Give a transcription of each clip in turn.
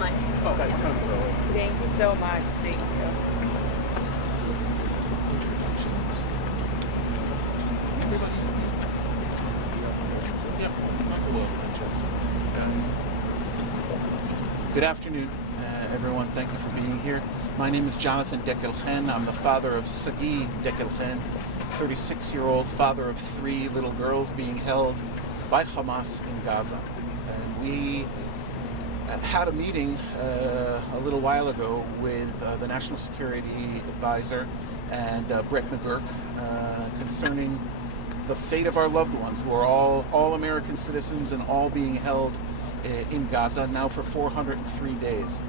months. Oh, that sounds early. Thank you so much. Thank you. Introductions. Everybody. Yeah, Michael will adjust. Good afternoon, everyone. Thank you for being here. My name is Jonathan Dekelchen. I'm the father of Sagi Dekelchen, 36-year-old father of 3 little girls being held by Hamas in Gaza. And we had a meeting a little while ago with the National Security Advisor and Brett McGurk concerning the fate of our loved ones, who are all American citizens and all being held in Gaza now for 403 days.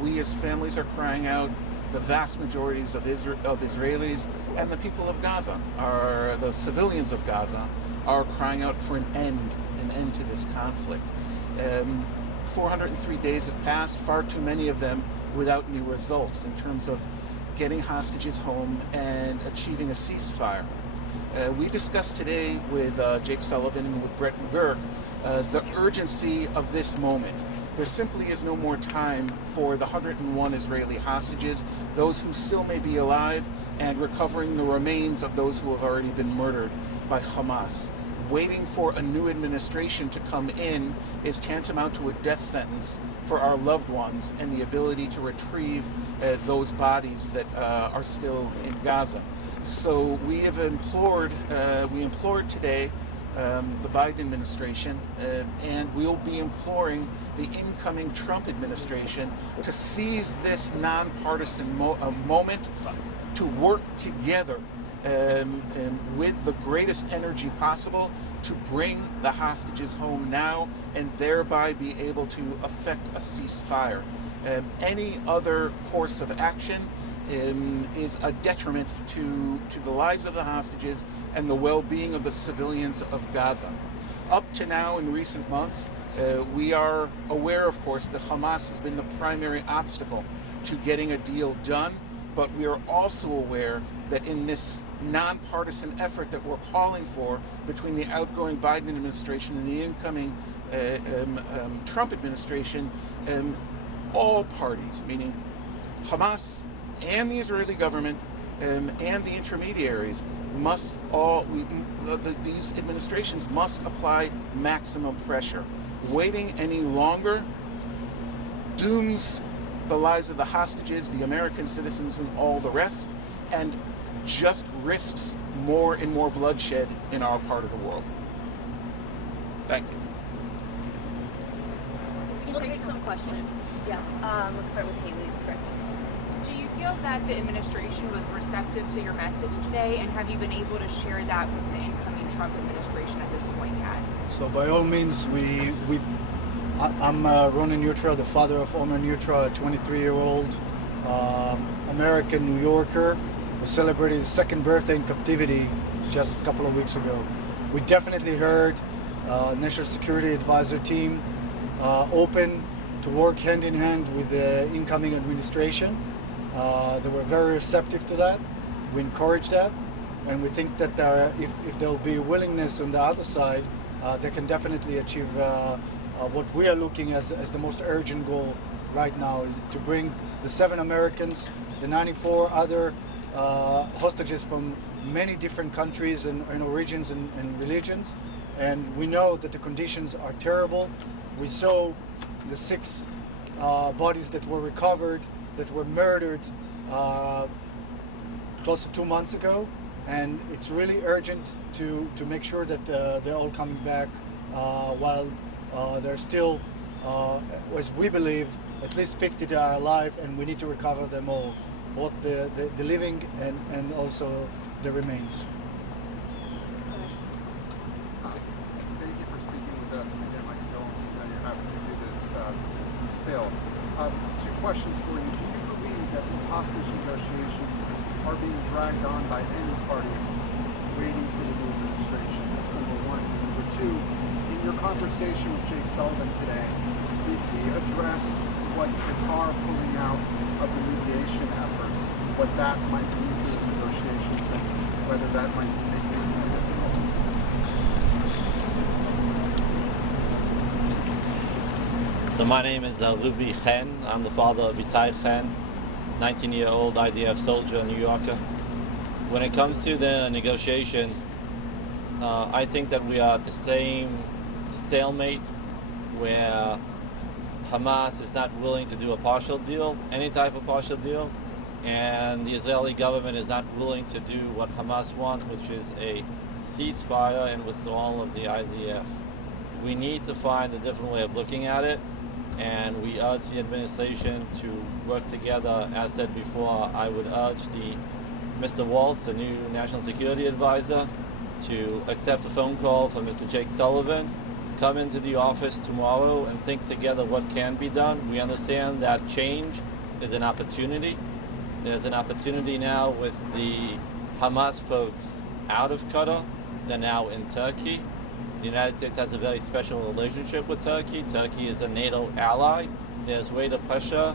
We as families are crying out. The vast majorities of Israelis and the people of Gaza, the civilians of Gaza, are crying out for an end to this conflict. 403 days have passed, far too many of them without any results in terms of getting hostages home and achieving a ceasefire. We discussed today with Jake Sullivan and with Brett McGurk the urgency of this moment. There simply is no more time for the 101 Israeli hostages, those who still may be alive, and recovering the remains of those who have already been murdered by Hamas. Waiting for a new administration to come in is tantamount to a death sentence for our loved ones and the ability to retrieve those bodies that are still in Gaza. So we have implored today the Biden administration, and we'll be imploring the incoming Trump administration to seize this nonpartisan moment to work together with the greatest energy possible to bring the hostages home now and thereby be able to effect a ceasefire. Any other course of action is a detriment to the lives of the hostages and the well-being of the civilians of Gaza. Up to now, in recent months, we are aware, of course, that Hamas has been the primary obstacle to getting a deal done, but we are also aware that in this nonpartisan effort that we're calling for between the outgoing Biden administration and the incoming Trump administration, all parties, meaning Hamas and the Israeli government and the intermediaries, these administrations must apply maximum pressure. Waiting any longer dooms the lives of the hostages, the American citizens, and all the rest, and just risks more and more bloodshed in our part of the world. Thank you. We'll take some questions. Yeah, let's start with Haley. It's correct. Do you feel that the administration was receptive to your message today, and have you been able to share that with the incoming Trump administration at this point yet? So by all means, I'm Ronan Neutra, the father of Omer Neutra, a 23-year-old American New Yorker who celebrated his 2nd birthday in captivity just a couple of weeks ago. We definitely heard National Security Advisor team open to work hand in hand with the incoming administration. They were very receptive to that. We encourage that, and we think that if there will be a willingness on the other side, they can definitely achieve what we are looking as the most urgent goal right now, is to bring the 7 Americans, the 94 other hostages from many different countries and origins and religions. And we know that the conditions are terrible. We saw the 6 bodies that were recovered, that were murdered close to 2 months ago, and it's really urgent to make sure that they're all coming back while they're still, as we believe, at least 50 that are alive, and we need to recover them all, both the living and also the remains. Thank you for speaking with us, and again, my condolences that you're having to do this still. 2 questions for you. Do you believe that these hostage negotiations are being dragged on by any party waiting for the new administration? That's number 1. And number 2, in your conversation with Jake Sullivan today, did he address what Qatar pulling out of the mediation efforts, what that might mean for the negotiations, and whether that might make things more difficult? So my name is Ruvi Chen. I'm the father of Itai Chen, 19-year-old IDF soldier, New Yorker. When it comes to the negotiation, I think that we are at the same stalemate where Hamas is not willing to do a partial deal, any type of partial deal, and the Israeli government is not willing to do what Hamas wants, which is a ceasefire and withdrawal of the IDF. We need to find a different way of looking at it, and we urge the administration to work together. As said before, I would urge Mr. Waltz, the new National Security Advisor, to accept a phone call from Mr. Jake Sullivan, come into the office tomorrow and think together what can be done. We understand that change is an opportunity. There's an opportunity now with the Hamas folks out of Qatar. They're now in Turkey. The United States has a very special relationship with Turkey. Turkey is a NATO ally. There's way to pressure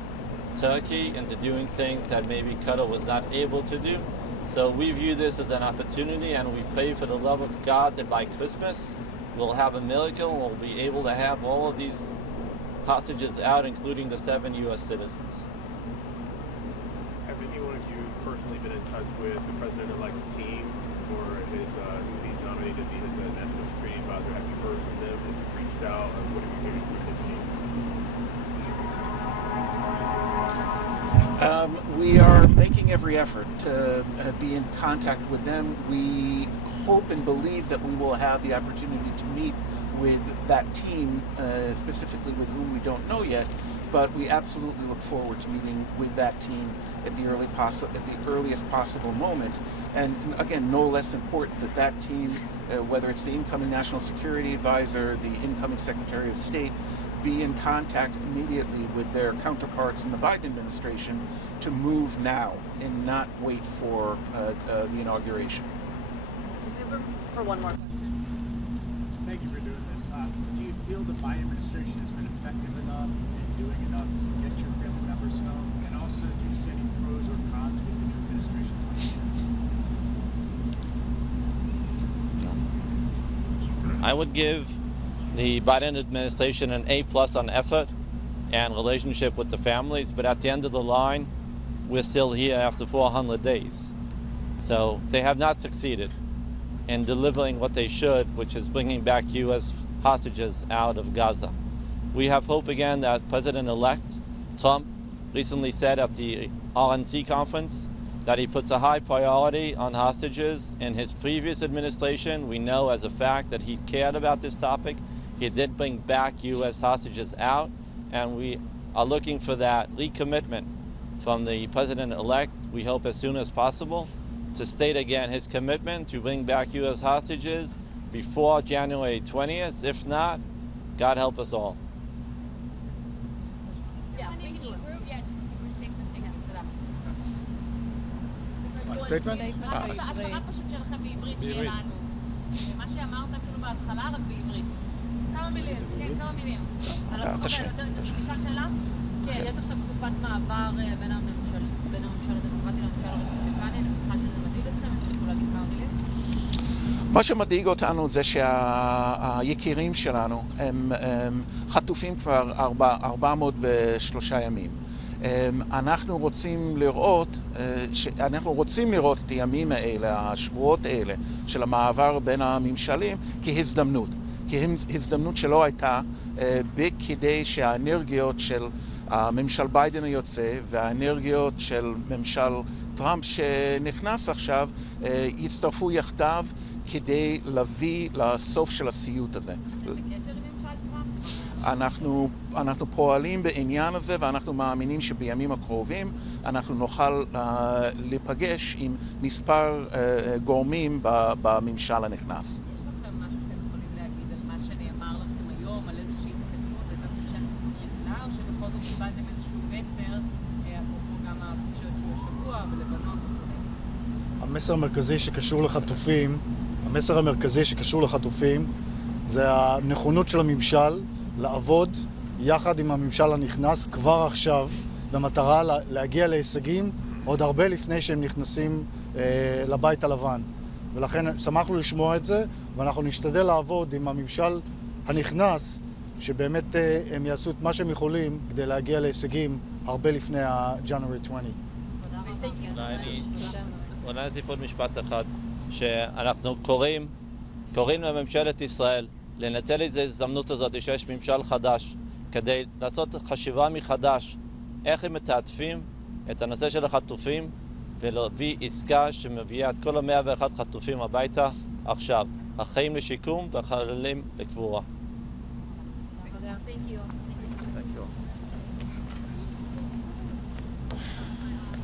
Turkey into doing things that maybe Qatar was not able to do. So we view this as an opportunity, and we pray for the love of God that by Christmas we'll have a miracle and we'll be able to have all of these hostages out, including the 7 U.S. citizens. Have anyone of you personally been in touch with the President-elect's team or his who he's nominated to be his national security advisor? Have you heard from them? Have you reached out? What have you heard from his team? We are making every effort to be in contact with them. We hope and believe that we will have the opportunity to meet with that team, specifically with whom we don't know yet, but we absolutely look forward to meeting with that team at the earliest possible moment. And again, no less important that that team, whether it's the incoming National Security Advisor, the incoming Secretary of State, be in contact immediately with their counterparts in the Biden administration to move now and not wait for the inauguration. For one more question. Thank you for doing this. Do you feel the Biden administration has been effective enough in doing enough to get your family members home? And also, do you see any pros or cons with the new administration? I would give the Biden administration an A+ on effort and relationship with the families, but at the end of the line, we're still here after 400 days. So they have not succeeded in delivering what they should, which is bringing back U.S. hostages out of Gaza. We have hope again that President-elect Trump recently said at the RNC conference that he puts a high priority on hostages. In his previous administration, we know as a fact that he cared about this topic. He did bring back U.S. hostages out, and we are looking for that recommitment from the President-elect, we hope as soon as possible, to state again his commitment to bring back U.S. hostages before January 20th. If not, God help us all. הסטייטמנט? השאלה פשוט שלכם בעברית שיהיה לנו. מה שאמרת אפילו בהתחלה, רק בעברית. כמה מילים. כן, כמה מילים. נשאל שאלה? כן, יש עכשיו תקופת מעבר בין הממשל הדמוקרטי לממשל הרפובליקני. אני מניחה שזה מדאיג אתכם, אני יכולה להגיד כמה מילים? מה שמדאיג אותנו זה שהיקירים שלנו הם חטופים כבר 403 ימים. אנחנו רוצים לראות את הימים האלה, השבועות האלה של המעבר בין הממשלים כהזדמנות שלא הייתה, בכדי שהאנרגיות של ממשל ביידן היוצא והאנרגיות של ממשל טראמפ שנכנס עכשיו יצטרפו יחדיו כדי להביא לסוף של הסיוט הזה. אנחנו פועלים בעניין הזה, ואנחנו מאמינים שבימים הקרובים אנחנו נוכל להיפגש עם מספר גורמים בממשל הנכנס. יש לכם משהו שאתם יכולים להגיד על מה שנאמר לכם היום, על איזושהי התקדמות, הייתה פגישה נפלאה, או שבכל זאת קיבלתם איזשהו מסר, אפרופו גם הפגישות שהוא השבוע בלבנון? המסר המרכזי שקשור לחטופים זה הנכונות של הממשל לעבוד יחד עם הממשל הנכנס כבר עכשיו במטרה להגיע להישגים עוד הרבה לפני שהם נכנסים לבית הלבן. ולכן שמחנו לשמוע את זה, ואנחנו נשתדל לעבוד עם הממשל הנכנס שבאמת הם יעשו את מה שהם יכולים כדי להגיע להישגים הרבה לפני ה-January 20. אולי נוסיף עוד משפט אחד, שאנחנו קוראים לממשלת ישראל לנצל את ההזדמנות הזאת שיש ממשל חדש כדי לעשות חשיבה מחדש איך הם מתעדפים את הנושא של החטופים ולהביא עסקה שמביאה את כל ה-101 חטופים הביתה עכשיו, החיים לשיקום והחללים לקבורה. Thank you.